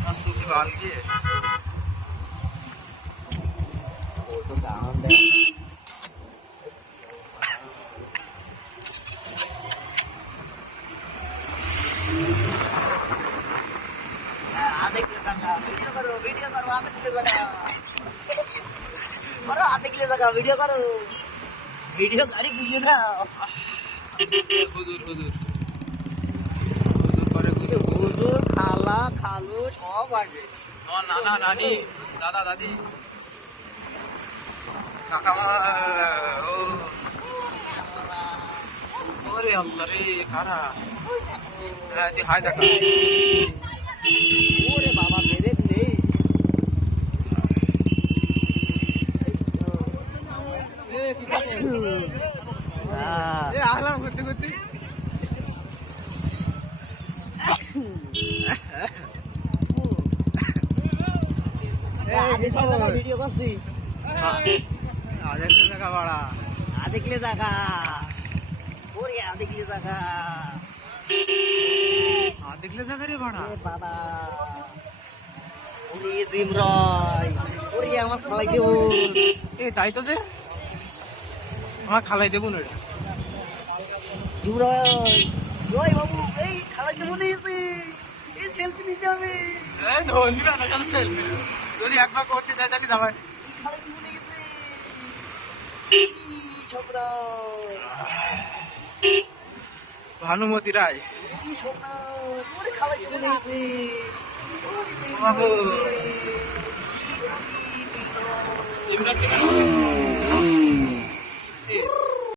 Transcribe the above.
සුඛ වාල්ගේ ෆෝටෝ දාන්න वीडियो करो वीडियो करो आते किले लगा करो आते किले लगा वीडियो करो वीडियो गाड़ी कीजिए ना हुजूर हुजूर সব আসবে আমার নানা নানি দাদা দাদি। কাকা ও। ওরে আল্লাহ রে কারা? হ্যাঁ হাই দেখা। ওরে বাবা মেরে নেই এ আহলাম করতে করতে ভিডিও করছি। ওরে জায়গা রে এ বাবা। ওরে ওরে আমার খালাই দেব। এ তাই তো যে। আমার খালাই দেবো না জয় বাবু এই খালাই দেব নিয়েছি এই সেলফি নিতে হবে। এই ধনী না সেলফি যদি একবার করতে চাই তাহলে যাবে। খালাই দেব নিয়েছি ছোকরা ভানুমতি রায়। বাবু।